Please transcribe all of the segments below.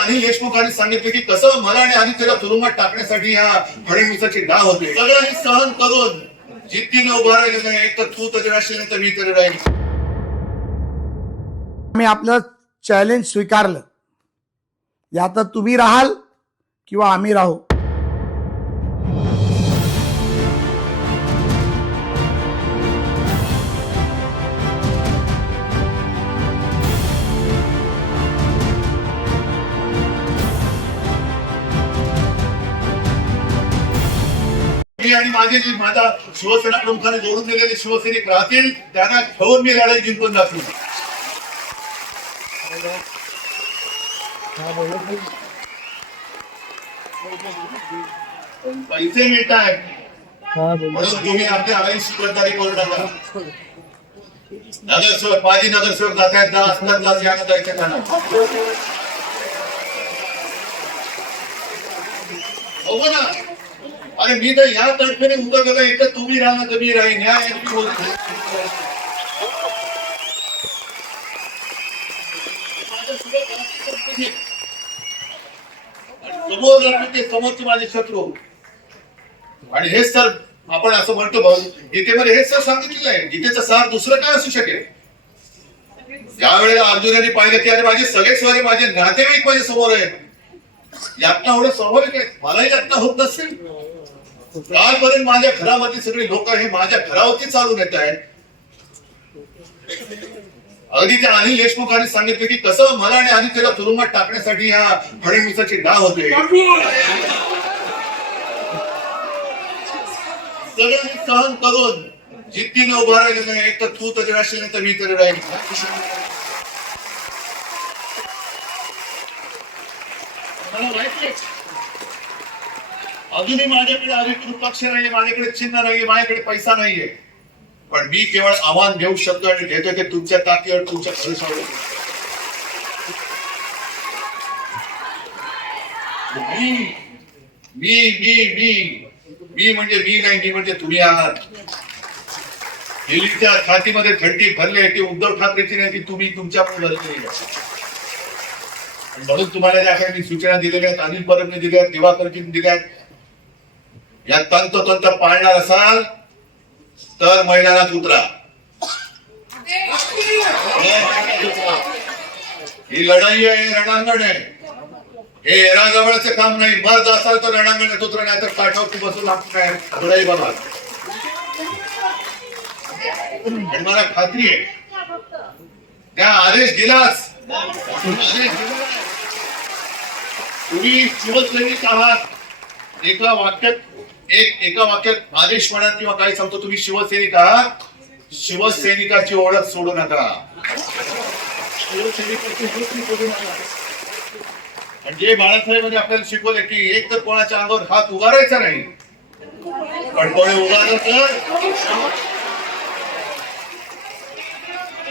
अनिल देशमुखांनी सांगितलं की कसं मला आणि आदित्यला तुरुंगात टाकण्यासाठी ह्या फडणवीसाची डाव होते. सगळं सहन करून जिद्दीने उभा राहिलेलं आहे. एक तर तू तरी राहशील नाही तर मी तरी राहील आम्ही आपलं चॅलेंज स्वीकारलं. या तर तुम्ही राहाल किंवा आम्ही राहू. मी आणि माझे जे माझा शिवसेना प्रमुखाने जोडून दिलेले शिवसैनिक राहतील त्यांना घेऊन मी लढाई जिंकून दाखवू. पैसे मिळत आहेत म्हणून तुम्ही गद्दारी करू नका. नगरसेवक माझी नगरसेवक जात आहेत जा असतात यानं जायचं का हो ना? अरे मी तर या तर्फेने उभं केलं एक तर तुम्ही राहा तर मी राहीन ह्या बोलतो समोर ते समोरचे माझे शत्रू. आणि हेच तर आपण असं म्हणतो भाऊ गीतेमध्ये हेच सर सांगितलेलं आहे. गीतेचं सार दुसरं काय असू शकेल? ज्या वेळेला अर्जुनाने पाहिलं की अरे माझे सगळे स्वारे माझे नातेवाईक माझ्यासमोर आहेत. यातना एवढं स्वाभाविक आहे. मलाही यातना होत नसेल. कालपर्यंत माझ्या घरामध्ये सगळे लोक हे माझ्या घरावरती चालून येत आहेत. अगदी त्या अनिल देशमुखांनी सांगितलं की कसं मला आणि आदित्यला तुरुंगात टाकण्यासाठी ह्या फडणवीसाचे डाव होते. सगळं सहन करून जिद्दीने उभा राहिले नाही एक तर तू तरी राहशील तर मी तरी राहील मला माहिती आहे. अजूनही माझ्याकडे अधिकृत पक्ष नाही माझ्याकडे चिन्ह नाही माझ्याकडे पैसा नाहीये. पण मी केवळ आव्हान देऊ शकतो आणि देतो ते तुमच्या ताकदीवर तुमच्या भरोशावर. मी मी मी मी म्हणजे मी नाही मी म्हणजे तुम्ही आहात. दिल्लीच्या छातीमध्ये थंडी भरली ती उद्धव ठाकरेची नाही ती तुम्ही तुमच्यामुळे भरलेली म्हणून तुम्हाला ज्या काही सूचना दिलेल्या आहेत अनिल परबने दिल्या आहेत दिवाकरजीने दिल्या आहेत या तंतोतंत पाळणार असाल तर मैदानात उतरा. ही लढाई आहे रणांगण आहे. हे एराजवळचं काम नाही. मर्द असाल तर रणांगणात उतरा नाही तर काठावरती बसून आपण काय लढाई बघा आणि मला खात्री आहे. त्या आदेश दिलाच. तुम्ही शिवसैनिक आहात एका वाक्यात एक एका वाक्यात आदेश म्हणा किंवा काय सांगतो तुम्ही शिवसैनिक आहात शिवसैनिकाची ओळख सोडू नका. शिवसैनिकाची ओळख सोडू नका. आणि जे बाळासाहेबांनी आपल्याला शिकवले की एक तर कोणाच्या अंगावर हात उगारायचा नाही पण कोणी उगारलं तर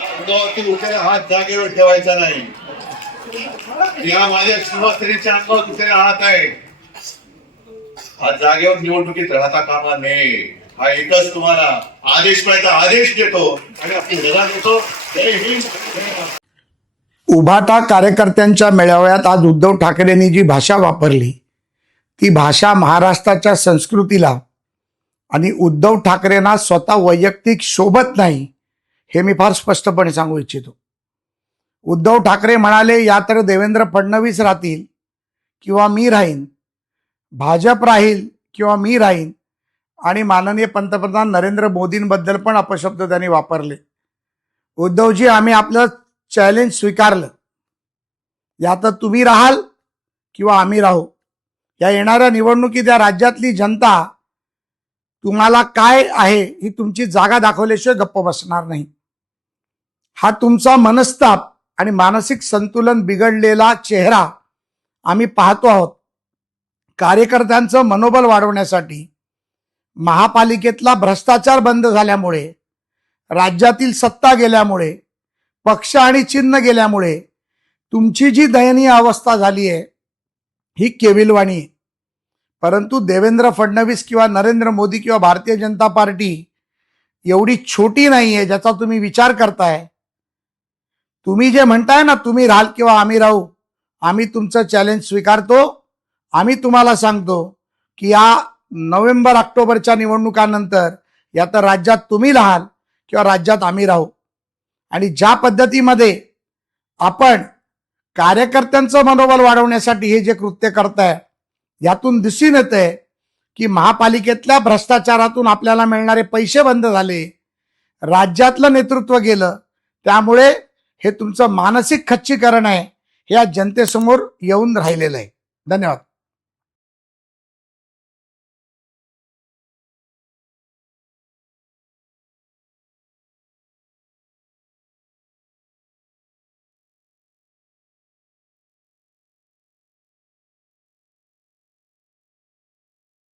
अंगावरती हात जागेवर ठेवायचा नाही. या माझ्या शिवसेनेच्या अंगावर दुसरे हात आहे. हा जागेवर निवडणुकीत राहता कामा नये. हा एकच तुम्हाला आदेश पाहिजे आदेश देतो. आणि आपली घरा देतो. उभाटा कार्यकर्त्यांच्या मेळाव्यात आज उद्धव ठाकरेंनी जी भाषा वापरली ती भाषा महाराष्ट्राच्या संस्कृतीला आणि उद्धव ठाकरेंना स्वतः वैयक्तिक शोभत नाही हे मी फार स्पष्टपणे सांगू इच्छितो. उद्धव ठाकरे म्हणाले या तर देवेंद्र फडणवीस राहतील किंवा मी राहीन भाजप राहील किंवा मी राहीन आणि माननीय पंतप्रधान नरेंद्र मोदींबद्दल पण अपशब्द त्यांनी वापरले. उद्धवजी आम्ही आपलं चॅलेंज स्वीकारलं. या तर तुम्ही राहाल किंवा आम्ही राहू. या येणाऱ्या निवडणुकीत या राज्यातली जनता तुम्हाला काय आहे ही तुमची जागा दाखवल्याशिवाय गप्प बसणार नाही. हा तुमचा मनस्ताप आणि मानसिक संतुलन बिघडलेला चेहरा आम्ही पाहतो आहोत. कार्यकर्त्यांचं मनोबल वाढवण्यासाठी महापालिकेतला भ्रष्टाचार बंद झाल्यामुळे राज्यातील सत्ता गेल्यामुळे पक्ष आणि चिन्ह गेल्यामुळे तुमची जी दयनीय अवस्था झाली आहे ही केविलवाणी आहे. परंतु देवेंद्र फडणवीस किंवा नरेंद्र मोदी किंवा भारतीय जनता पार्टी एवढी छोटी नाही आहे ज्याचा तुम्ही विचार करताय. तुम्ही जे म्हणताय ना तुम्ही राहाल किंवा आम्ही राहू आम्ही तुमचं चॅलेंज स्वीकारतो आम्ही तुम्हाला सांगतो की या नोव्हेंबर ऑक्टोबरच्या निवडणुकानंतर या तर राज्यात तुम्ही राहाल किंवा राज्यात आम्ही राहू. आणि ज्या पद्धतीमध्ये आपण कार्यकर्त्यांचं मनोबल वाढवण्यासाठी हे जे कृत्य करताय यातून दिसून येतंय की महापालिकेतल्या भ्रष्टाचारातून आपल्याला मिळणारे पैसे बंद झाले राज्यातलं नेतृत्व गेलं त्यामुळे हे तुमचं मानसिक खच्चीकरण आहे हे या जनतेसमोर येऊन राहिलेलं आहे. धन्यवाद.